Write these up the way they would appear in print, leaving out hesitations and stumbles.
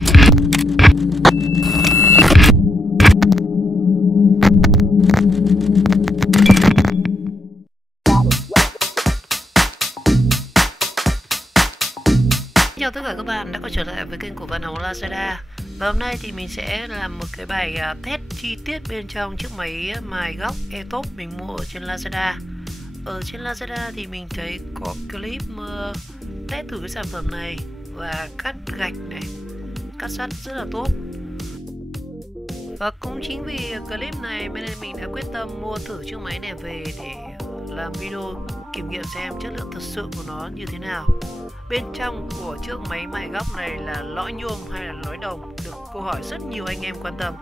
Chào tất cả các bạn đã quay trở lại với kênh của Văn Hồng Lazada. Và hôm nay thì mình sẽ làm một cái bài test chi tiết bên trong chiếc máy mài góc eTop mình mua ở trên Lazada. Ở trên Lazada thì mình thấy có clip test thử cái sản phẩm này và cắt gạch này, cắt sắt rất là tốt. Và cũng chính vì clip này nên mình đã quyết tâm mua thử chiếc máy này về để làm video kiểm nghiệm xem chất lượng thật sự của nó như thế nào. Bên trong của chiếc máy mài góc này là lõi nhôm hay là lõi đồng, được câu hỏi rất nhiều anh em quan tâm.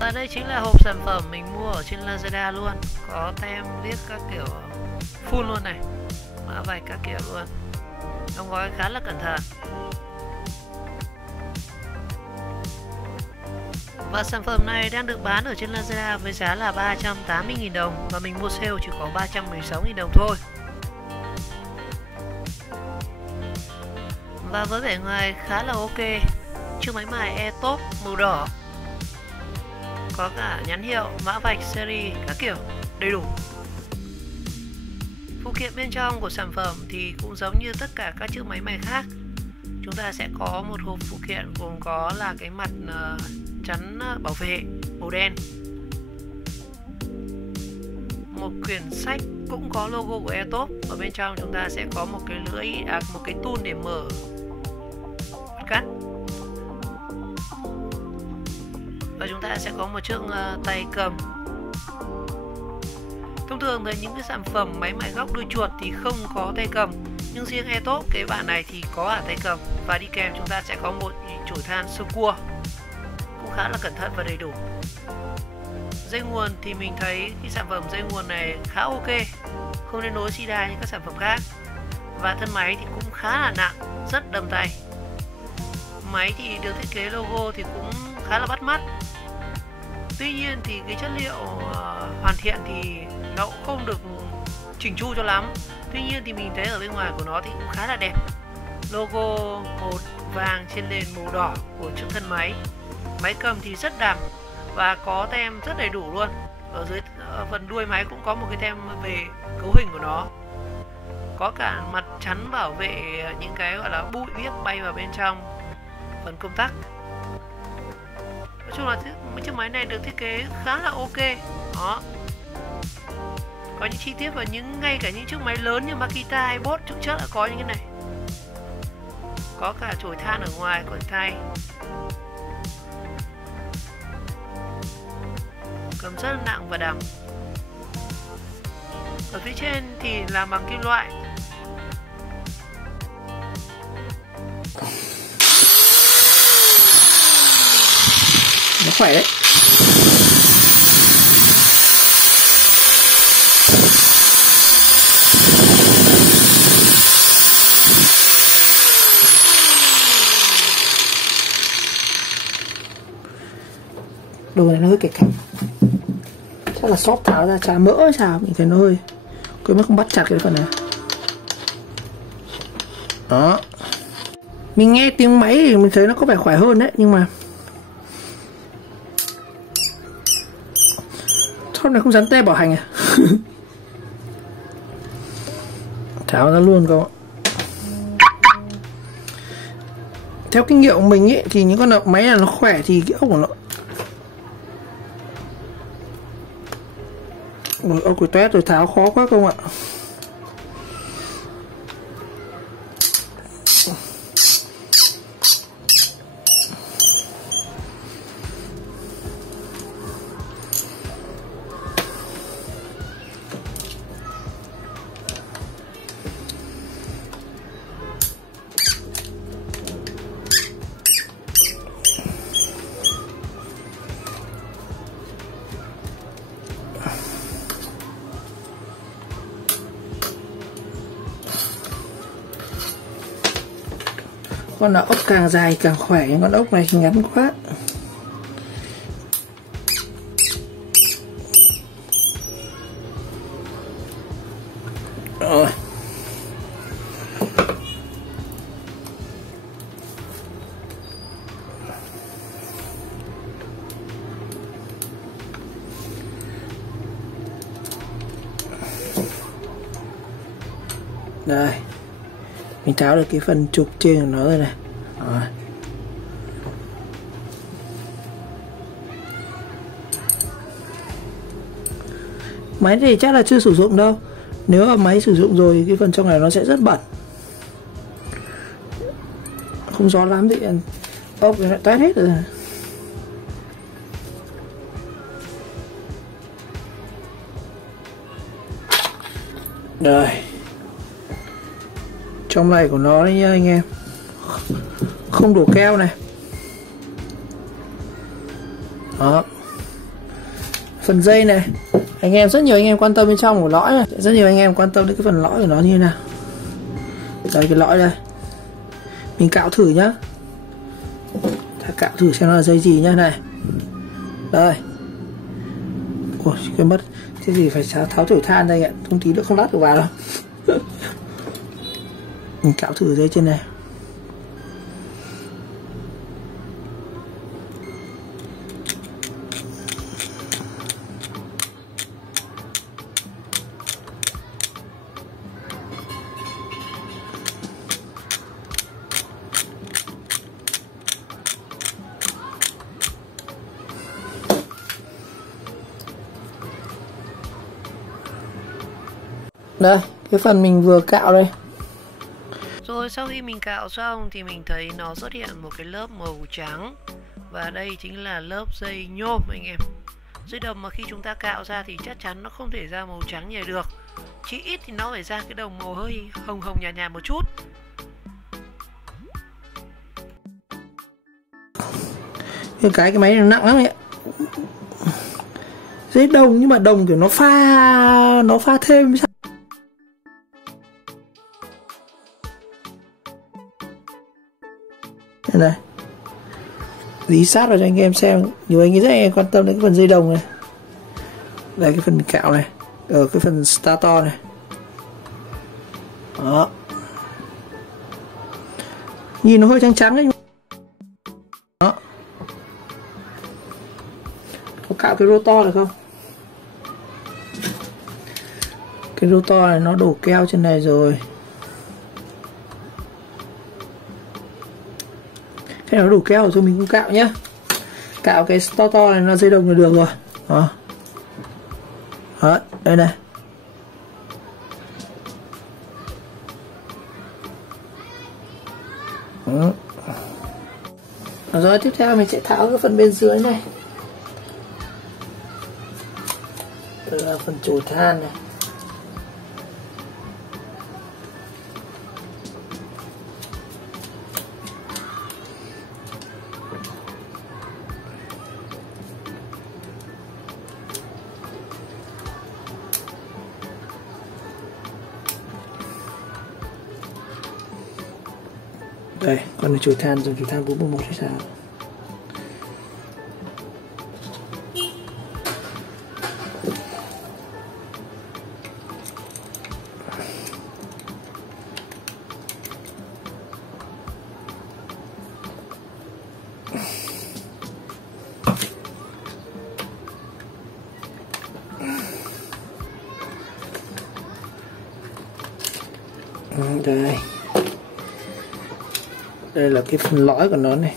Và đây chính là hộp sản phẩm mình mua ở trên Lazada luôn, có tem viết các kiểu full luôn này, mã vạch các kiểu luôn, đóng gói khá là cẩn thận. Và sản phẩm này đang được bán ở trên Lazada với giá là 380.000 đồng và mình mua sale chỉ có 316.000 đồng thôi. Và với vẻ ngoài khá là ok, chiếc máy mài eTop màu đỏ, có cả nhãn hiệu, mã vạch, series các kiểu đầy đủ. Phụ kiện bên trong của sản phẩm thì cũng giống như tất cả các chiếc máy mài khác. Chúng ta sẽ có một hộp phụ kiện gồm có là cái mặt chắn bảo vệ màu đen, một quyển sách cũng có logo của eTop. Ở bên trong chúng ta sẽ có một cái lưỡi, một cái tool để mở cắt, và chúng ta sẽ có một chiếc tay cầm. Thông thường với những cái sản phẩm máy mài góc đuôi chuột thì không có tay cầm, nhưng riêng eTop cái bản này thì có cả tay cầm, và đi kèm chúng ta sẽ có một chổi than sơ cua cũng khá là cẩn thận và đầy đủ. Dây nguồn thì mình thấy cái sản phẩm dây nguồn này khá ok, không đến nỗi xi đa như các sản phẩm khác. Và thân máy thì cũng khá là nặng, rất đầm tay. Máy thì được thiết kế logo thì cũng khá là bắt mắt. Tuy nhiên thì cái chất liệu hoàn thiện thì nó cũng không được chỉnh chu cho lắm. Tuy nhiên thì mình thấy ở bên ngoài của nó thì cũng khá là đẹp. Logo màu vàng trên nền màu đỏ của chiếc thân máy. Máy cầm thì rất đẳng và có tem rất đầy đủ luôn. Ở dưới phần đuôi máy cũng có một cái tem về cấu hình của nó. Có cả mặt chắn bảo vệ những cái gọi là bụi biếc bay vào bên trong phần công tắc. Nói chung là chiếc máy này được thiết kế khá là ok. Đó, có những chi tiết và ngay cả những chiếc máy lớn như Makita hay Bosch thực chất là có những cái này. Có cả chổi than ở ngoài của thay, cầm rất là nặng và đầm. Ở phía trên thì làm bằng kim loại. Nó khỏe đấy. Đồ này nó hơi kịch, chắc là xóp tháo ra trà mỡ hay sao, mình thấy nó hơi quên mất không bắt chặt cái phần này. Đó, mình nghe tiếng máy thì mình thấy nó có vẻ khỏe hơn đấy, nhưng mà hôm này không dán tem bảo hành à? Tháo ra luôn các bạn. Theo kinh nghiệm của mình ấy, thì những con máy này nó khỏe thì cái ốc của nó ốc của toét rồi, tháo khó quá không ạ. Con nào ốc càng dài càng khỏe, nhưng con ốc này thì ngắn quá. Đây, mình tháo được cái phần trục trên của nó rồi này. Rồi. Máy thì chắc là chưa sử dụng đâu. Nếu mà máy sử dụng rồi cái phần trong này nó sẽ rất bẩn. Không rõ lắm thì ốc nó lại toét hết rồi. Rồi. Trong này của nó đấy nhá anh em. Không đổ keo này. Đó. Phần dây này, anh em rất nhiều anh em quan tâm bên trong của lõi này. Rất nhiều anh em quan tâm đến cái phần lõi của nó như thế nào. Đây cái lõi đây. Mình cạo thử nhá. Cạo thử xem nó là dây gì nhá này. Đây. Ôi quên mất. Cái gì phải tháo thử than đây ạ. Không tí nữa không lát được vào đâu. Mình cạo thử dây trên này. Đây, cái phần mình vừa cạo đây. Rồi sau khi mình cạo xong thì mình thấy nó xuất hiện một cái lớp màu trắng. Và đây chính là lớp dây nhôm anh em. Dây đồng mà khi chúng ta cạo ra thì chắc chắn nó không thể ra màu trắng nhẹ được. Chỉ ít thì nó phải ra cái đồng màu hơi hồng hồng nhạt nhạt một chút. Cái máy này nặng lắm ấy. Dây đồng nhưng mà đồng kiểu nó pha thêm sao? Đây này. Dí sát vào cho anh em xem. Nhiều anh em quan tâm đến cái phần dây đồng này. Đây cái phần cạo này. Ở cái phần starter này. Đó. Nhìn nó hơi trắng trắng đấy. Đó. Có cạo cái rotor được không? Cái rotor này nó đổ keo trên này rồi. Cái nó đủ keo rồi mình cũng cạo nhá. Cạo cái to này nó dây đồng là được rồi. Đó. Đó, đây này. Rồi tiếp theo mình sẽ tháo cái phần bên dưới này. Đây là phần chổi than này. Đây, con này chổi than, dùng chổi than 411 hay sao? Đây. Đây là cái phần lõi của nó này.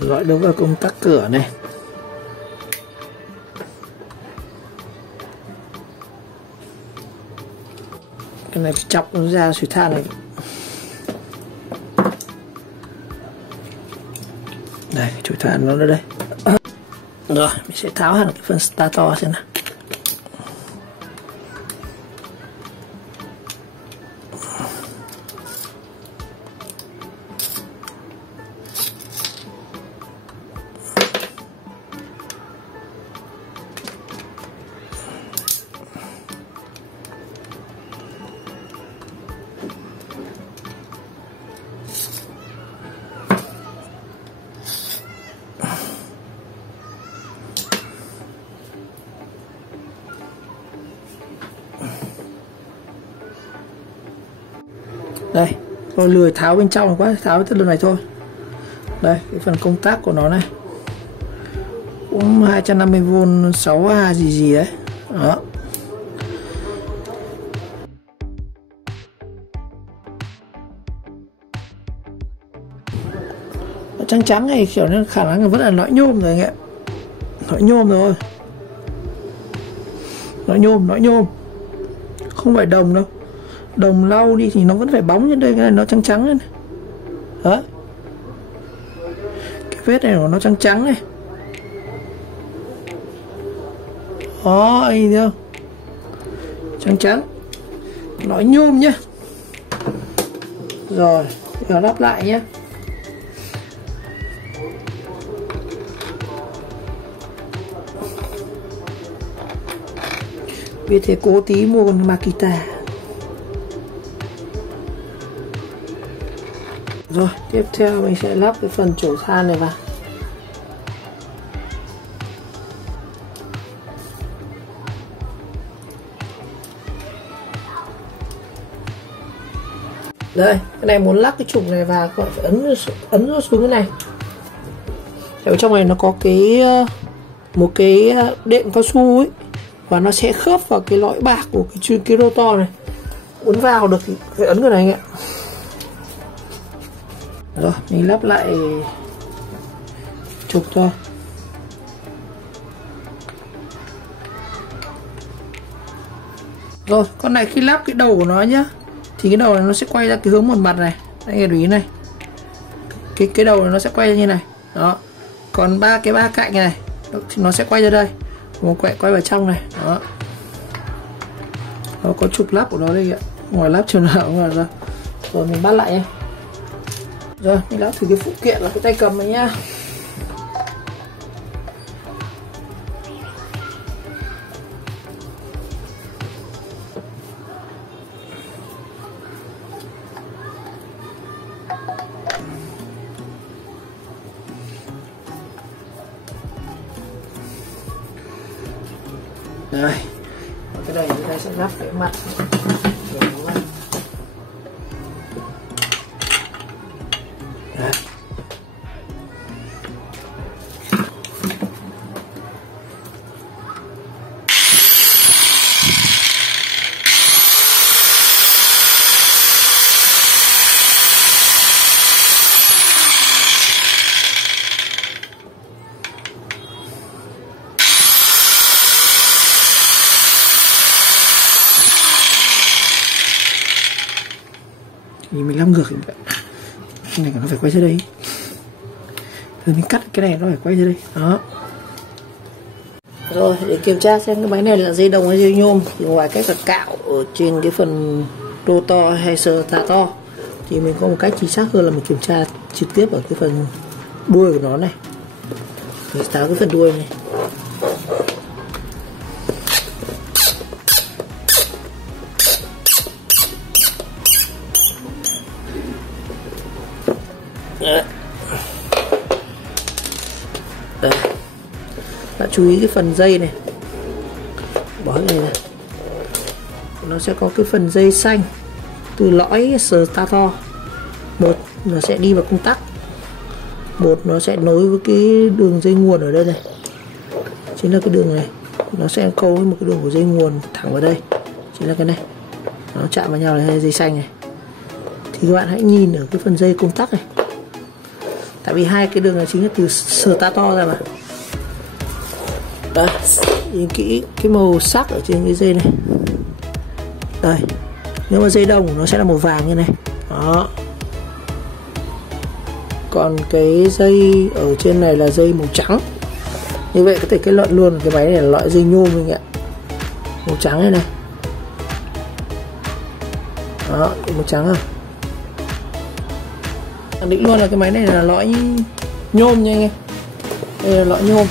Lõi đấu vào công tắc cửa này. Cái này phải chọc nó ra xùi than này. Đây, cái chùi than nó ở đây. Rồi, mình sẽ tháo hẳn cái phần starter xem nào. Đây, tôi lười tháo bên trong quá, tháo cái lần này thôi. Đây, cái phần công tắc của nó này. Cũng 250V 6A gì gì đấy. Đó. trắng trắng này kiểu nên khả năng là vẫn là lõi nhôm rồi anh ạ. Lõi nhôm rồi. Lõi nhôm. Không phải đồng đâu. Đồng lau đi thì nó vẫn phải bóng như đây, cái này nó trắng trắng này. Đó. Cái vết này của nó trắng trắng này. Đó, anh nhìn thấy không? Trắng trắng. Lõi nhôm nhá. Rồi, giờ lắp lại nhé. Vì thế cố tí mua con Makita. Rồi, tiếp theo mình sẽ lắp cái phần chổi than này vào. Đây, cái này muốn lắp cái trục này vào các bạn phải ấn xuống cái này. Ở trong này nó có cái một cái đệm cao su ấy, và nó sẽ khớp vào cái lõi bạc của cái rotor này. Muốn vào được thì phải ấn cái này anh ạ. Rồi, mình lắp lại trục thôi. Rồi, con này khi lắp cái đầu của nó nhá, thì cái đầu này nó sẽ quay ra cái hướng một mặt này. Anh nghe ý này. Cái đầu này nó sẽ quay ra như này. Đó. Còn ba cạnh này thì nó sẽ quay ra đây. Một quay vào trong này. Đó. Nó có trục lắp của nó đây ạ. Ngoài lắp trường nào cũng ra. Rồi mình bắt lại nhé. Rồi mình lắp thử cái phụ kiện là cái tay cầm này nhá. Đây, cái này chúng ta sẽ lắp cái mặt. Đấy. Thì mình làm ngược vậy. Cái này nó phải quay ra đây. Rồi mình cắt cái này nó phải quay ra đây. Đó. Rồi để kiểm tra xem cái máy này là dây đồng hay dây nhôm, thì ngoài cách là cạo ở trên cái phần rotor hay starter thì mình có một cách chính xác hơn là mình kiểm tra trực tiếp ở cái phần đuôi của nó này. Mình tháo cái phần đuôi này. Đây. Bạn chú ý cái phần dây này, bỏ cái này ra. Nó sẽ có cái phần dây xanh từ lõi starter. Một nó sẽ đi vào công tắc, một nó sẽ nối với cái đường dây nguồn ở đây này, chính là cái đường này. Nó sẽ câu với một cái đường của dây nguồn thẳng vào đây, chính là cái này. Nó chạm vào nhau là dây xanh này. Thì các bạn hãy nhìn ở cái phần dây công tắc này, tại vì hai cái đường này chính là từ starter ra mà. Đây, nhìn kỹ cái màu sắc ở trên cái dây này. Đây, nếu mà dây đồng nó sẽ là màu vàng như này. Đó. Còn cái dây ở trên này là dây màu trắng. Như vậy có thể kết luận luôn cái máy này là loại dây nhôm anh ạ. Màu trắng này này. Đó, màu trắng à. Khẳng định luôn là cái máy này là lõi nhôm nha anh em. Đây là lõi nhôm.